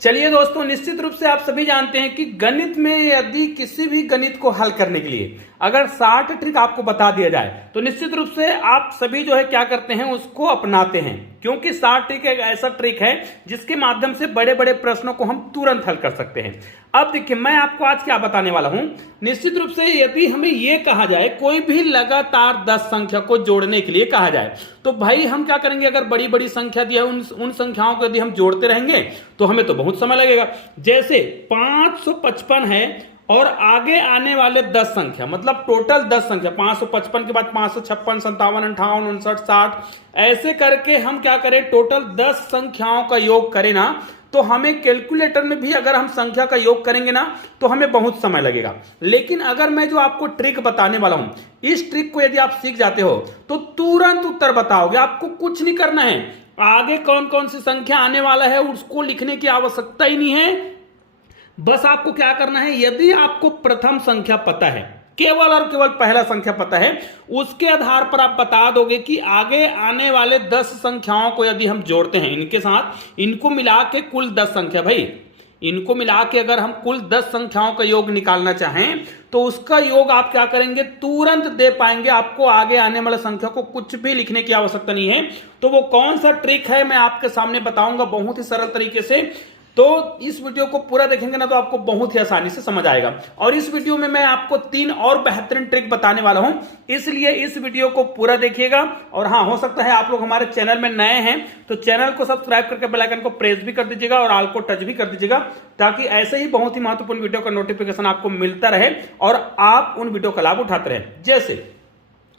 चलिए दोस्तों, निश्चित रूप से आप सभी जानते हैं कि गणित में यदि किसी भी गणित को हल करने के लिए अगर 60 ट्रिक आपको बता दिया जाए तो निश्चित रूप से आप सभी जो है क्या करते हैं, उसको अपनाते हैं। क्योंकि 60 ट्रिक एक ऐसा ट्रिक है जिसके माध्यम से बड़े बड़े प्रश्नों को हम तुरंत हल कर सकते हैं। अब देखिए, मैं आपको आज क्या बताने वाला हूं। निश्चित रूप से यदि हमें यह कहा जाए कोई भी लगातार 10 संख्या को जोड़ने के लिए कहा जाए तो भाई हम क्या करेंगे, अगर बड़ी बड़ी संख्या दी है उन संख्याओं को यदि हम जोड़ते रहेंगे तो हमें तो बहुत समय लगेगा। जैसे 555 है और आगे आने वाले 10 संख्या, मतलब टोटल 10 संख्या, 555 के बाद 556, 57, 58, 59, 60, ऐसे करके हम क्या करें, टोटल 10 संख्याओं का योग करें ना, तो हमें कैलकुलेटर में भी अगर हम संख्या का योग करेंगे ना तो हमें बहुत समय लगेगा। लेकिन अगर मैं जो आपको ट्रिक बताने वाला हूं, इस ट्रिक को यदि आप सीख जाते हो तो तुरंत उत्तर बताओगे। आपको कुछ नहीं करना है, आगे कौन कौन सी संख्या आने वाला है उसको लिखने की आवश्यकता ही नहीं है। बस आपको क्या करना है, यदि आपको प्रथम संख्या पता है, केवल और केवल पहला संख्या पता है, उसके आधार पर आप बता दोगे कि आगे आने वाले 10 संख्याओं को यदि हम जोड़ते हैं इनके साथ, इनको मिला के कुल 10 संख्या, भाई इनको मिला के अगर हम कुल 10 संख्याओं का योग निकालना चाहें तो उसका योग आप क्या करेंगे, तुरंत दे पाएंगे। आपको आगे आने वाले संख्या को कुछ भी लिखने की आवश्यकता नहीं है। तो वो कौन सा ट्रिक है मैं आपके सामने बताऊंगा बहुत ही सरल तरीके से। तो इस वीडियो को पूरा देखेंगे ना तो आपको बहुत ही आसानी से समझ आएगा। और इस वीडियो में मैं आपको 3 और बेहतरीन ट्रिक बताने वाला हूं, इसलिए इस वीडियो को पूरा देखिएगा। और हाँ, हो सकता है आप लोग हमारे चैनल में नए हैं तो चैनल को सब्सक्राइब करके बेल आइकन को प्रेस भी कर दीजिएगा और ऑल को टच भी कर दीजिएगा, ताकि ऐसे ही बहुत ही महत्वपूर्ण वीडियो का नोटिफिकेशन आपको मिलता रहे और आप उन वीडियो का लाभ उठाते रहे। जैसे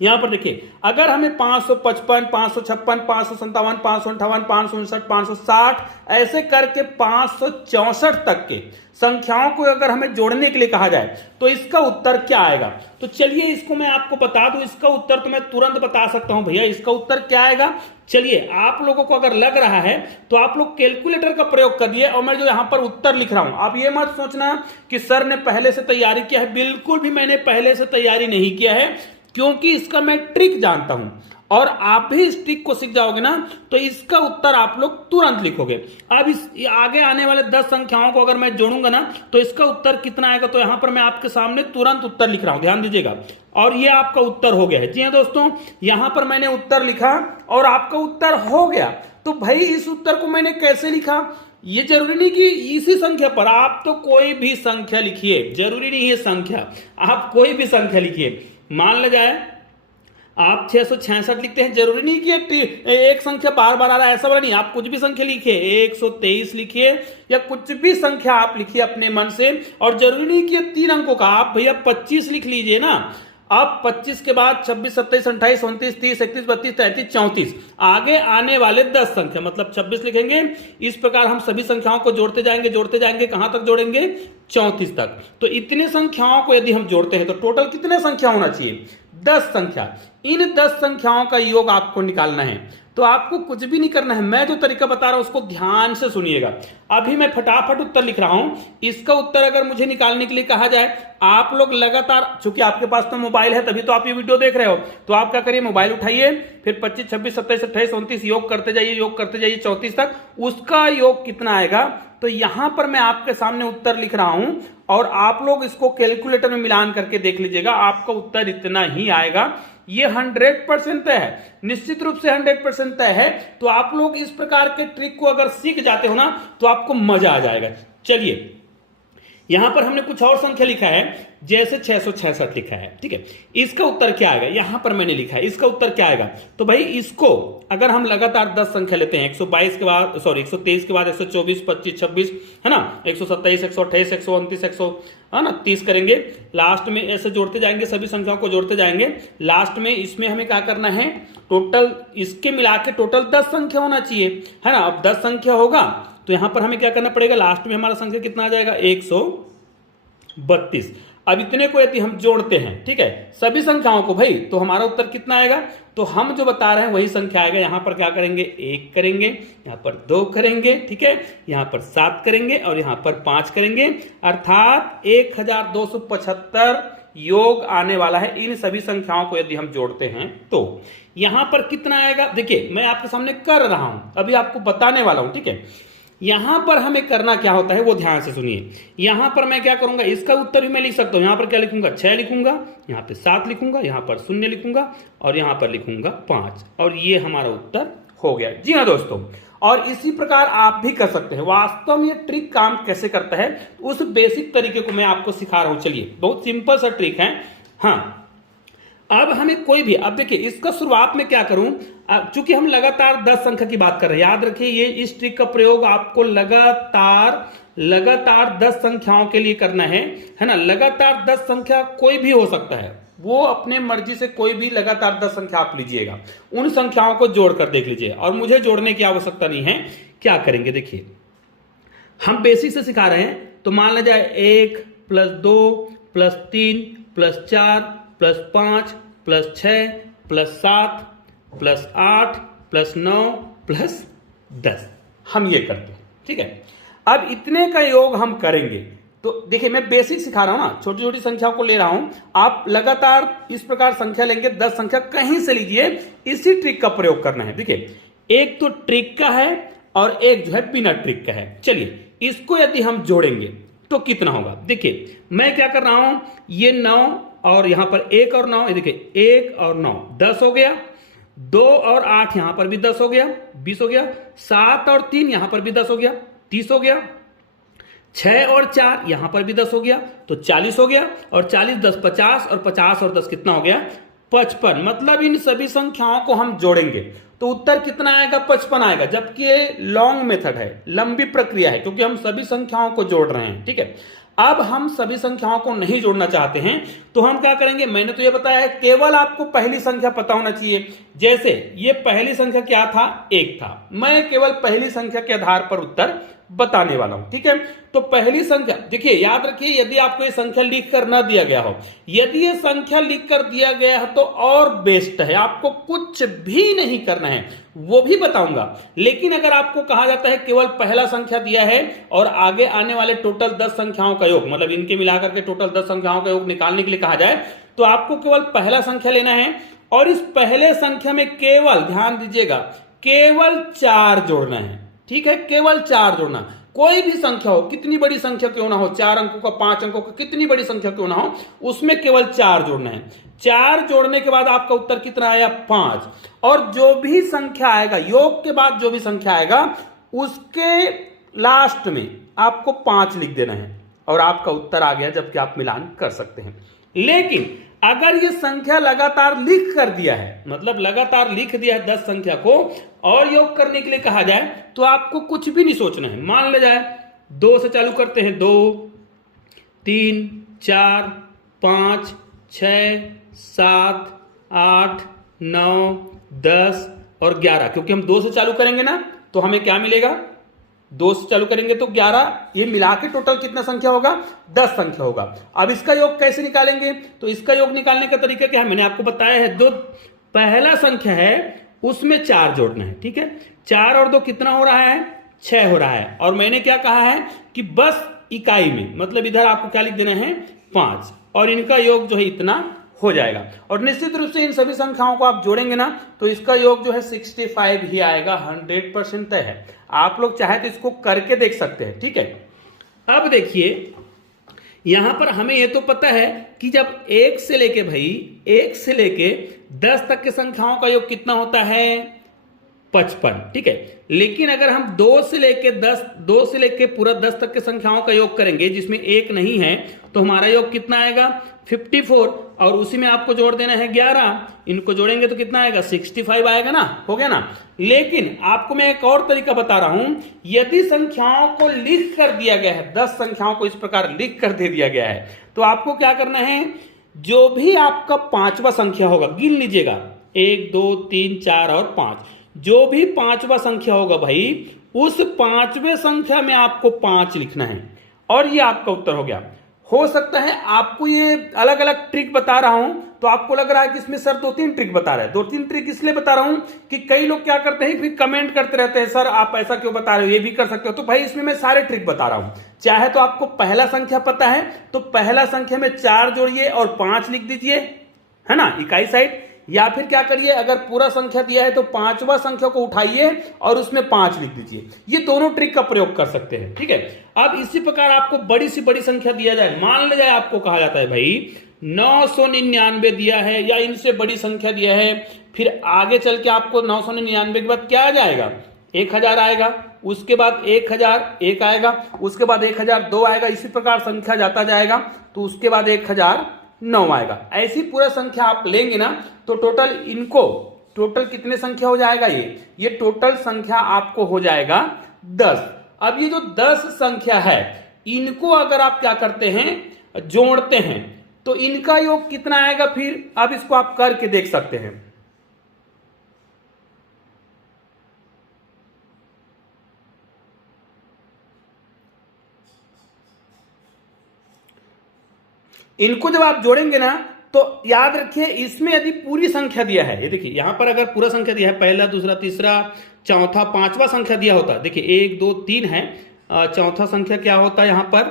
यहां पर देखिए, अगर हमें 555, 556, 557, 558, 559, 560 ऐसे करके 564 तक के संख्याओं को अगर हमें जोड़ने के लिए कहा जाए तो इसका उत्तर क्या आएगा। तो चलिए इसको मैं आपको बता दूं, इसका उत्तर तो मैं तुरंत बता सकता हूं भैया, इसका उत्तर क्या आएगा। चलिए, आप लोगों को अगर लग रहा है तो आप लोग कैलकुलेटर का प्रयोग करिए और मैं जो यहां पर उत्तर लिख रहा हूं, आप ये मत सोचना कि सर ने पहले से तैयारी किया है। बिल्कुल भी मैंने पहले से तैयारी नहीं किया है, क्योंकि इसका मैं ट्रिक जानता हूं। और आप भी इस ट्रिक को सीख जाओगे ना तो इसका उत्तर आप लोग तुरंत लिखोगे। अब इस आगे आने वाले 10 संख्याओं को अगर मैं जोड़ूंगा ना तो इसका उत्तर कितना आएगा, तो यहां पर मैं आपके सामने तुरंत उत्तर लिख रहा हूं, ध्यान दीजिएगा। और ये आपका उत्तर हो गया है। जी हां दोस्तों, यहां पर मैंने उत्तर लिखा और आपका उत्तर हो गया। तो भाई इस उत्तर को मैंने कैसे लिखा, ये जरूरी नहीं कि इसी संख्या पर, आप तो कोई भी संख्या लिखिए, जरूरी नहीं है संख्या, आप कोई भी संख्या लिखिए। मान ले जाए आप 666 लिखते हैं, जरूरी नहीं कि एक संख्या बार बार आ रहा है, ऐसा वाला नहीं। आप कुछ भी संख्या लिखिए, 123 लिखिए या कुछ भी संख्या आप लिखिए अपने मन से। और जरूरी नहीं कि 3 अंकों का, आप भैया 25 लिख लीजिए ना। अब 25 के बाद 26, 27, 28, 29, 30, 31, 32, 33, 34, आगे आने वाले 10 संख्या मतलब 26 लिखेंगे। इस प्रकार हम सभी संख्याओं को जोड़ते जाएंगे, कहां तक जोड़ेंगे, 34 तक। तो इतने संख्याओं को यदि हम जोड़ते हैं तो टोटल कितने संख्या होना चाहिए, 10 संख्या। इन 10 संख्याओं का योग आपको निकालना है। तो आपको कुछ भी नहीं करना है, मैं जो तरीका बता रहा हूं उसको ध्यान से सुनिएगा। अभी मैं फटाफट उत्तर लिख रहा हूं। इसका उत्तर अगर मुझे निकालने के लिए कहा जाए, आप लोग लगातार, चूंकि आपके पास तो मोबाइल है तभी तो आप ये वीडियो देख रहे हो, तो आप क्या करिए, मोबाइल उठाइए, फिर 25, 26, 27, 28, 29 योग करते जाइए 34 तक। उसका योग कितना आएगा, तो यहां पर मैं आपके सामने उत्तर लिख रहा हूं और आप लोग इसको कैलकुलेटर में मिलान करके देख लीजिएगा, आपका उत्तर इतना ही आएगा। ये 100% तय है, निश्चित रूप से 100% तय है। तो आप लोग इस प्रकार के ट्रिक को अगर सीख जाते हो ना तो आपको मजा आ जाएगा। चलिए, यहां पर हमने कुछ और संख्या लिखा है, जैसे 666 लिखा है, ठीक है। इसका उत्तर क्या आएगा, यहां पर मैंने लिखा है, इसका उत्तर क्या आएगा। तो भाई इसको अगर हम लगातार 10 संख्या लेते हैं, 122 के बाद 123 के बाद 124, 25, 26 है ना, 127, 128, 129, 100 है ना, 30 करेंगे। लास्ट में ऐसे जोड़ते जाएंगे, सभी संख्याओं को जोड़ते जाएंगे। लास्ट में इसमें हमें क्या करना है, टोटल इसके मिला के टोटल 10 संख्या होना चाहिए, है ना। अब 10 संख्या होगा तो यहां पर हमें क्या करना पड़ेगा, लास्ट में हमारा संख्या कितना आ जाएगा, 132। अब इतने को यदि हम जोड़ते हैं, ठीक है, सभी संख्याओं को भाई, तो हमारा उत्तर कितना आएगा, तो हम जो बता रहे हैं वही संख्या आएगा। यहां पर क्या करेंगे, 1 करेंगे, यहां पर 2 करेंगे, ठीक है, यहां पर 7 करेंगे और यहां पर 5 करेंगे, अर्थात 1275 योग आने वाला है इन सभी संख्याओं को यदि हम जोड़ते हैं। तो यहां पर कितना आएगा, देखिए मैं आपके सामने कर रहा हूं, अभी आपको बताने वाला हूं, ठीक है। यहां पर हमें करना क्या होता है वो ध्यान से सुनिए। यहां पर मैं क्या करूंगा, इसका उत्तर भी मैं लिख सकता हूं। यहां पर क्या लिखूंगा, 6 लिखूंगा, यहां पे 7 लिखूंगा, यहां पर 0 लिखूंगा और यहां पर लिखूंगा 5, और ये हमारा उत्तर हो गया। जी हाँ दोस्तों, और इसी प्रकार आप भी कर सकते हैं। वास्तव में ये ट्रिक काम कैसे करता है उस बेसिक तरीके को मैं आपको सिखा रहा हूं। चलिए, बहुत सिंपल सा ट्रिक है। हाँ, अब हमें कोई भी, अब देखिए इसका शुरुआत में क्या करूं, चूंकि हम लगातार 10 संख्या की बात कर रहे हैं, याद रखिए ये इस ट्रिक का प्रयोग आपको लगातार 10 संख्याओं के लिए करना है ना। लगातार 10 संख्या कोई भी हो सकता है, वो अपने मर्जी से कोई भी लगातार 10 संख्या आप लीजिएगा, उन संख्याओं को जोड़कर देख लीजिए, और मुझे जोड़ने की आवश्यकता नहीं है। क्या करेंगे, देखिए हम बेसिक से सिखा रहे हैं, तो मान लिया जाए 1 + 2 + 3 + 4 + 5 + 6 + 7 + 8 + 9 + 10 हम ये करते हैं। ठीक है, अब इतने का योग हम करेंगे। तो देखिए मैं बेसिक सिखा रहा हूं ना, छोटी छोटी संख्याओं को ले रहा हूं। आप लगातार इस प्रकार संख्या लेंगे, 10 संख्या कहीं से लीजिए, इसी ट्रिक का प्रयोग करना है। देखिए एक तो ट्रिक का है और एक जो है बिना ट्रिक का है। चलिए इसको यदि हम जोड़ेंगे तो कितना होगा, देखिए मैं क्या कर रहा हूं, ये 9 और यहां पर 1 और 9, देखिए 1 और 9 10 हो गया, 2 और 8 यहां पर भी 10 हो गया, 20 हो गया, 7 और 3 यहां पर भी 10 हो गया, 30 हो गया, 6 और 4 यहां पर भी 10 हो गया, तो 40 हो गया, और 40 10 50, और 50 और 10 कितना हो गया, 55। मतलब इन सभी संख्याओं को हम जोड़ेंगे तो उत्तर कितना आएगा, 55 आएगा। जबकि ये लॉन्ग मेथड है, लंबी प्रक्रिया है, क्योंकि हम सभी संख्याओं को जोड़ रहे हैं। ठीक है, अब हम सभी संख्याओं को नहीं जोड़ना चाहते हैं, तो हम क्या करेंगे, मैंने तो ये बताया है, केवल आपको पहली संख्या पता होना चाहिए। जैसे ये पहली संख्या क्या था, 1 था, मैं केवल पहली संख्या के आधार पर उत्तर बताने वाला हूं। ठीक है, तो पहली संख्या देखिए, याद रखिए यदि आपको ये संख्या लिख कर ना दिया गया हो, यदि ये संख्या लिख कर दिया गया है तो और बेस्ट है, आपको कुछ भी नहीं करना है, वो भी बताऊंगा। लेकिन अगर आपको कहा जाता है केवल पहला संख्या दिया है और आगे आने वाले टोटल 10 संख्याओं का योग, मतलब इनके मिलाकर के टोटल 10 संख्याओं का योग निकालने के लिए कहा जाए, तो आपको केवल पहला संख्या लेना है, और इस पहले संख्या में केवल, ध्यान दीजिएगा, केवल 4 जोड़ना है। ठीक है, केवल 4 जोड़ना, कोई भी संख्या हो, कितनी बड़ी संख्या क्यों ना हो, 4 अंकों का, 5 अंकों का, कितनी बड़ी संख्या क्यों ना हो, उसमें केवल 4 जोड़ना है। 4 जोड़ने के बाद आपका उत्तर कितना आया, 5। और जो भी संख्या आएगा, योग के बाद जो भी संख्या आएगा, उसके लास्ट में आपको 5 लिख देना है, और आपका उत्तर आ गया, जबकि आप मिलान कर सकते हैं। लेकिन अगर ये संख्या लगातार लिख कर दिया है, मतलब लगातार लिख दिया है 10 संख्या को, और योग करने के लिए कहा जाए, तो आपको कुछ भी नहीं सोचना है। मान ले जाए 2 से चालू करते हैं, 2 3 4 5 6 7 8 9 10 और 11, क्योंकि हम 2 से चालू करेंगे ना, तो हमें क्या मिलेगा, 2 से चालू करेंगे तो 11, ये मिला के टोटल कितना संख्या होगा, 10 संख्या होगा। अब इसका योग कैसे निकालेंगे, तो इसका योग निकालने का तरीका क्या है, मैंने आपको बताया है, दो पहला संख्या है उसमें 4 जोड़ना है। ठीक है, 4 और 2 कितना हो रहा है, 6 हो रहा है, और मैंने क्या कहा है कि बस इकाई में, मतलब इधर आपको क्या लिख देना है, 5, और इनका योग जो है इतना हो जाएगा। और निश्चित रूप से इन सभी संख्याओं को आप जोड़ेंगे ना, तो इसका योग जो है 65 ही आएगा, 100% तय है। आप लोग चाहे तो इसको करके देख सकते हैं। ठीक है, अब देखिए यहां पर हमें यह तो पता है कि जब 1 से लेके 10 तक के संख्याओं का योग कितना होता है, 55। ठीक है, लेकिन अगर हम 2 से लेके पूरा 10 तक के संख्याओं का योग करेंगे, जिसमें 1 नहीं है, तो हमारा योग कितना आएगा, 54, और उसी में आपको जोड़ देना है 11, इनको जोड़ेंगे तो कितना आएगा, 65 आएगा ना, हो गया ना। लेकिन आपको मैं एक और तरीका बता रहा हूं, यदि संख्याओं को लिख कर दिया गया है, 10 संख्याओं को इस प्रकार लिख कर दे दिया गया है, तो आपको क्या करना है, जो भी आपका 5वां संख्या होगा, गिन लीजिएगा, 1 2 3 4 और 5, जो भी 5वां संख्या होगा भाई, उस 5वें संख्या में आपको 5 लिखना है, और ये आपका उत्तर हो गया। हो सकता है आपको ये अलग अलग ट्रिक बता रहा हूं तो आपको लग रहा है कि इसमें सर 2-3 ट्रिक बता रहे हैं। 2-3 ट्रिक इसलिए बता रहा हूं कि कई लोग क्या करते हैं, फिर कमेंट करते रहते हैं, सर आप ऐसा क्यों बता रहे हो, ये भी कर सकते हो। तो भाई इसमें मैं सारे ट्रिक बता रहा हूं। चाहे तो आपको पहला संख्या पता है तो पहला संख्या में 4 जोड़िए और 5 लिख दीजिए, है ना, इकाई साइड। या फिर क्या करिए, अगर पूरा संख्या दिया है तो पांचवा संख्या को उठाइए और उसमें 5 लिख दीजिए। ये दोनों ट्रिक का प्रयोग कर सकते हैं, ठीक है। अब इसी प्रकार आपको बड़ी से बड़ी संख्या दिया जाए, मान लिया जाए आपको कहा जाता है भाई 999 दिया है या इनसे बड़ी संख्या दिया है, फिर आगे चल के आपको 999 के बाद क्या आ जाएगा, 1000 आएगा, उसके बाद 1001 आएगा, उसके बाद 1002 आएगा, इसी प्रकार संख्या जाता जाएगा, तो उसके बाद 1009 आएगा। ऐसी पूरा संख्या आप लेंगे ना तो टोटल कितने संख्या हो जाएगा, ये टोटल संख्या आपको हो जाएगा 10। अब ये जो 10 संख्या है इनको अगर आप क्या करते हैं, जोड़ते हैं, तो इनका योग कितना आएगा फिर, अब इसको आप करके देख सकते हैं। इनको जब आप जोड़ेंगे ना तो याद रखिए, इसमें यदि पूरी संख्या दिया है, ये देखिए यहां पर अगर पूरा संख्या दिया है, पहला दूसरा तीसरा चौथा पांचवा संख्या दिया होता है, देखिए 1 2 3 है, चौथा संख्या क्या होता है यहां पर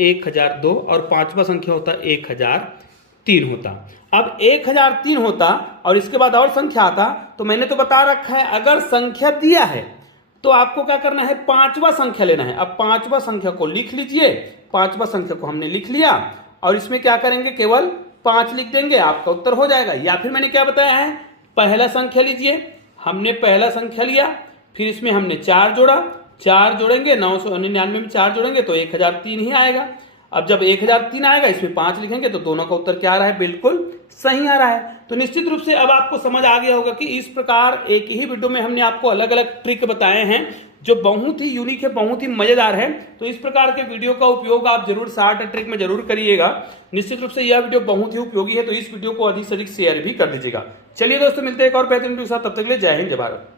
1002 और पांचवा संख्या होता है 1003 होता। अब 1003 होता और इसके बाद और संख्या आता, तो मैंने तो बता रखा है अगर संख्या दिया है तो आपको क्या करना है, पांचवा संख्या लेना है। अब पांचवा संख्या को लिख लीजिए, पांचवा संख्या को हमने लिख लिया और इसमें क्या करेंगे, केवल 5 लिख देंगे, आपका उत्तर हो जाएगा। या फिर मैंने क्या बताया है, पहला संख्या लीजिए, हमने पहला संख्या लिया, फिर इसमें हमने 4 जोड़ा, 4 जोड़ेंगे 999 में 4 जोड़ेंगे तो 1003 ही आएगा। अब जब 1003 आएगा इसमें 5 लिखेंगे तो दोनों का उत्तर क्या आ रहा है, बिल्कुल सही आ रहा है। तो निश्चित रूप से अब आपको समझ आ गया होगा कि इस प्रकार एक ही वीडियो में हमने आपको अलग अलग ट्रिक बताए हैं जो बहुत ही यूनिक है, बहुत ही मजेदार है। तो इस प्रकार के वीडियो का उपयोग आप जरूर शार्ट ट्रिक में जरूर करिएगा। निश्चित रूप से यह वीडियो बहुत ही उपयोगी है, तो इस वीडियो को अधिक से अधिक शेयर भी कर दीजिएगा। चलिए दोस्तों, मिलते हैं एक और बेहतरीन वीडियो के साथ, तब तक के लिए जय हिंद जय भारत।